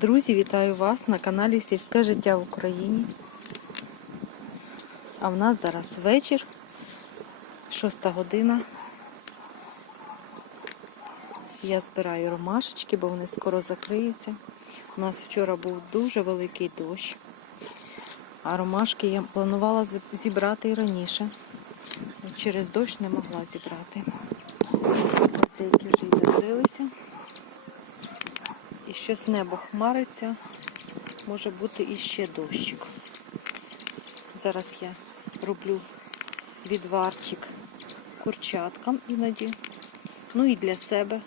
Друзі, вітаю вас на каналі Сільське життя в Україні. А в нас зараз вечір, 6 година. Я збираю ромашечки, бо вони скоро закриються. У нас вчора був дуже великий дощ. А ромашки я планувала зібрати і раніше. Через дощ не могла зібрати. Деякі вже й закрилися. І щось небо хмариться, може бути іще дощик. Зараз я роблю відварчик курчаткам іноді. Ну і для себе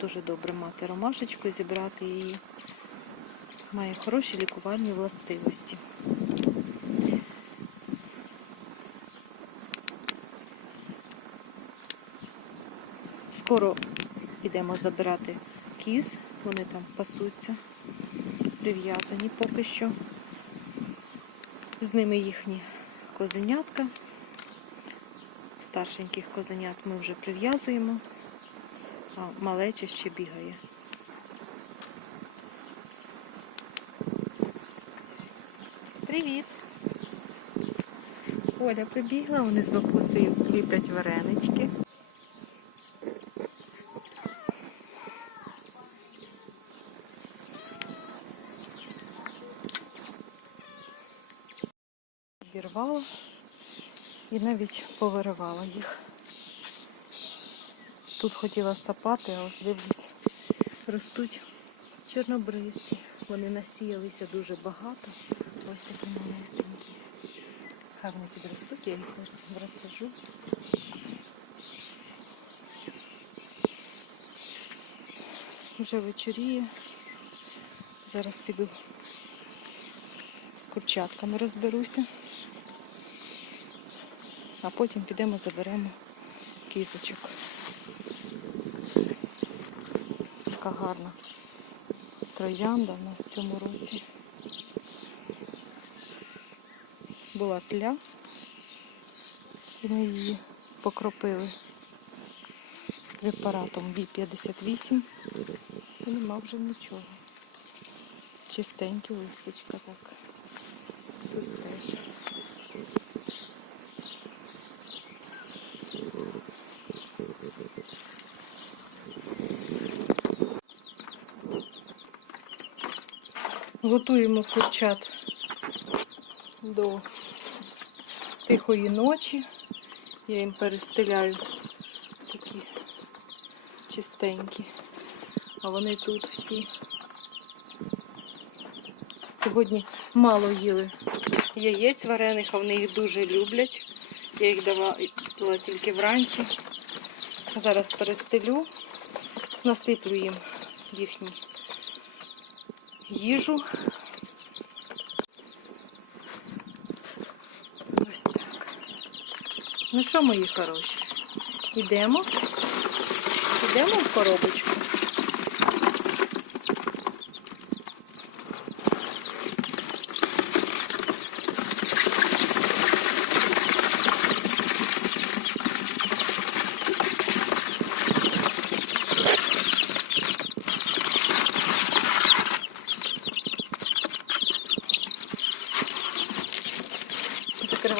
дуже добре мати ромашечку, зібрати її. Має хороші лікувальні властивості. Скоро йдемо забирати кіз, вони там пасуться, прив'язані поки що. З ними їхні козенятка. Старшеньких козенят ми вже прив'язуємо, а малеча ще бігає. Привіт! Оля прибігла, вони з бабусею ліплять варенички. І навіть повиривала їх. Тут хотіла сапати, а от дивлюсь, ростуть чорнобривці. Вони насіялися дуже багато. Ось такі малесенькі. Хай вони підростуть, я їх розсажу. Вже вечоріє. Зараз піду з курчатками розберуся. А потім підемо заберемо кізочок. Така гарна троянда в нас в цьому році. Була тля, і ми її покропили препаратом B58 і нема вже нічого. Чистенькі листочка так. Тут теж. Готуємо курчат до тихої ночі. Я їм перестеляю такі чистенькі. А вони тут всі. Сьогодні мало їли яєць варених, а вони їх дуже люблять. Я їх дала тільки вранці. Зараз перестелю, насиплю їм їхню їжу. Ось так. Ну що, мої хороші? Йдемо? Йдемо в коробочку.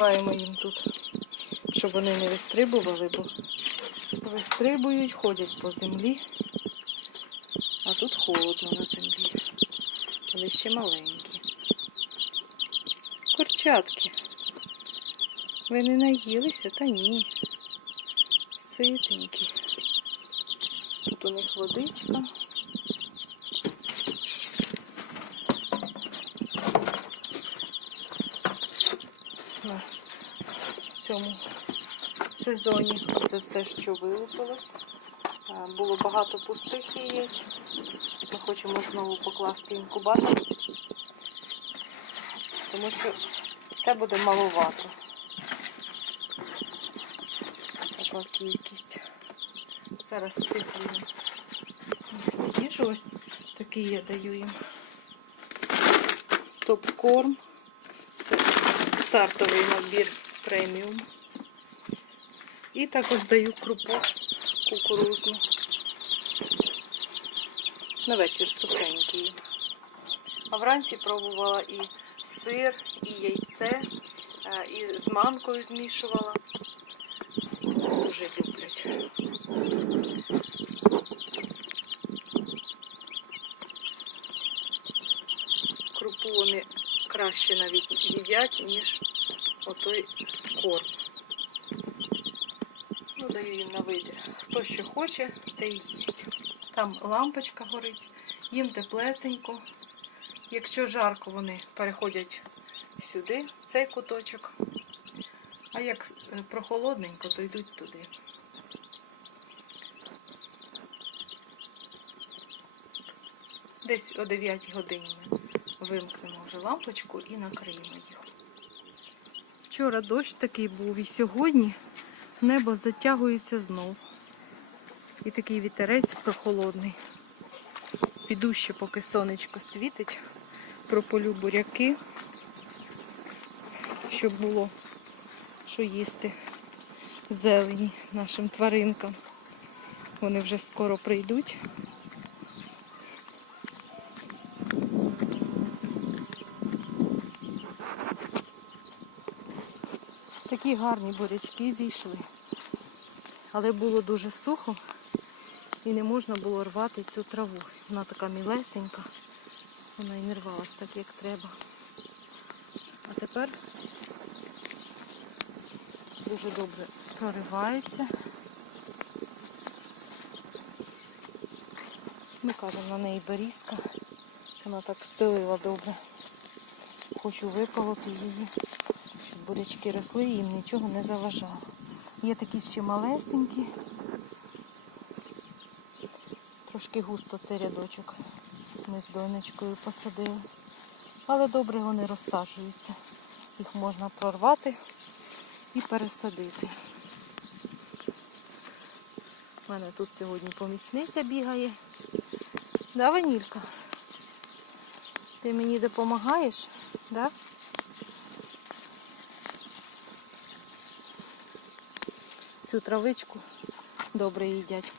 Закриваємо їм тут, щоб вони не вистрибували, бо вистрибують, ходять по землі, а тут холодно на землі. Вони ще маленькі. Курчатки. Ви не наїлися? Та ні. Ситенькі. Тут у них водичка. У нас в цьому сезоні це все, що вилупилось. Е, Було багато пустих яєць. Ми хочемо знову покласти інкубатор, тому що це буде маловато. Така кількість. Зараз сиплю їжу. Ось такий я даю їм. Топ-корм. Це стартовий набір преміум. І також даю крупу кукурузну. На вечір сухенький. А вранці пробувала і сир, і яйце, е, і з манкою змішувала. Дуже люблять. Крупу вони краще навіть їдять, ніж отой корм. Ну, даю їм на вибір. Хто що хоче, те й їсть. Там лампочка горить, їм теплесенько. Якщо жарко, вони переходять сюди, в цей куточок. А як е, прохолодненько, то йдуть туди. Десь о 9 годині ми вимкнемо вже лампочку і накриємо їх. Вчора дощ такий був і сьогодні небо затягується знов. І такий вітерець прохолодний. Піду ще, поки сонечко світить, прополю буряки, щоб було що їсти зелені нашим тваринкам. Вони вже скоро прийдуть. Такі гарні бурячки зійшли. Але було дуже сухо і не можна було рвати цю траву. Вона така мілесенька, вона і не рвалась так, як треба. А тепер дуже добре проривається. Ми кажемо на неї берізка. Вона так стелила добре. Хочу виколоти її, бурячки росли їм нічого не заважало. Є такі ще малесенькі. Трошки густо цей рядочок. Ми з донечкою посадили. Але добре вони розсаджуються. Їх можна прорвати і пересадити. У мене тут сьогодні помічниця бігає. Да, Ванілька? Ти мені допомагаєш? Да? Цю травичку добре їдять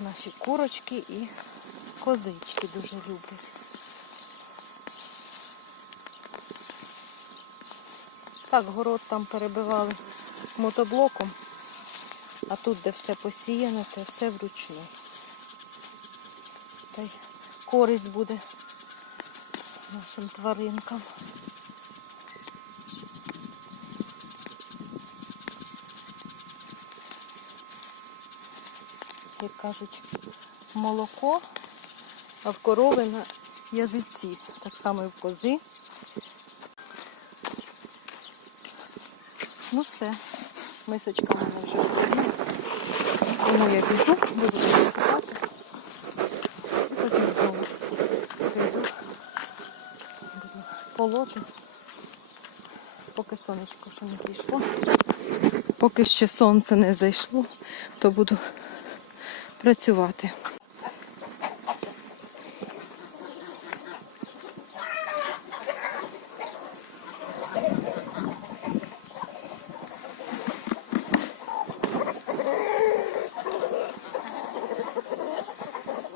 наші курочки і козички дуже люблять. Так, город там перебивали мотоблоком, а тут, де все посіяно, то все вручну. Та й користь буде нашим тваринкам. Як кажуть, молоко, в корови на язиці, так само і в кози. Ну все, мисочка в мене вже готова. Тому я біжу, буду працювати. І потім знову прийду, буду полоти, поки сонечко ще не зійшло. Поки ще сонце не зайшло, то буду працювати.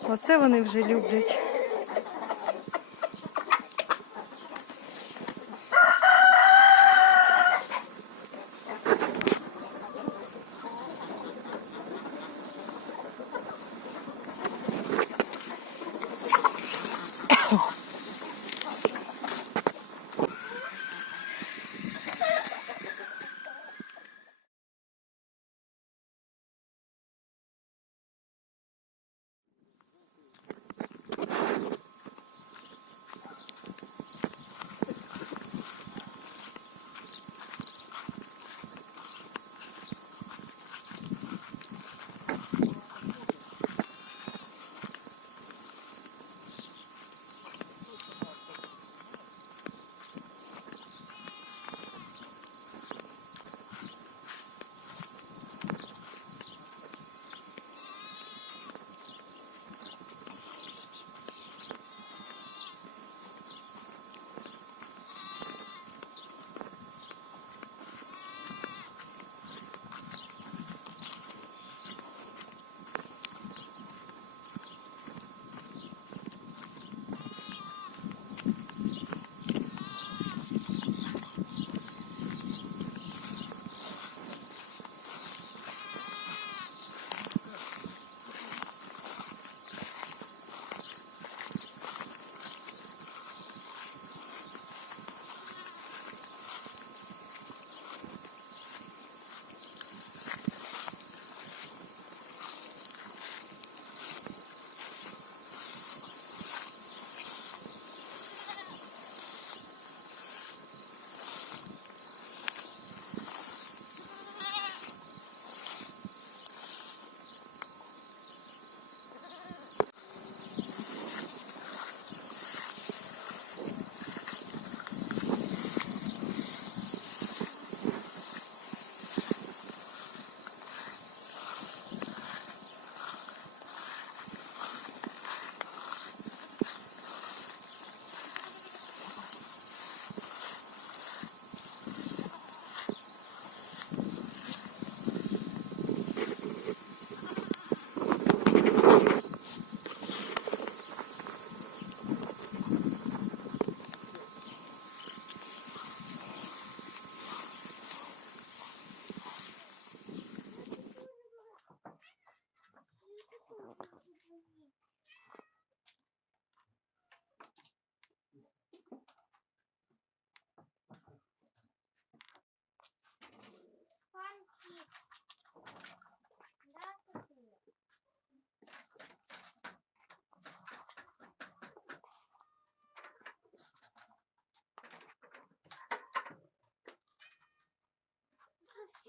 Оце вони вже люблять.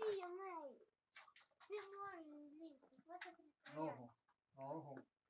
see you, mate. Good morning, Lucy. What's up with the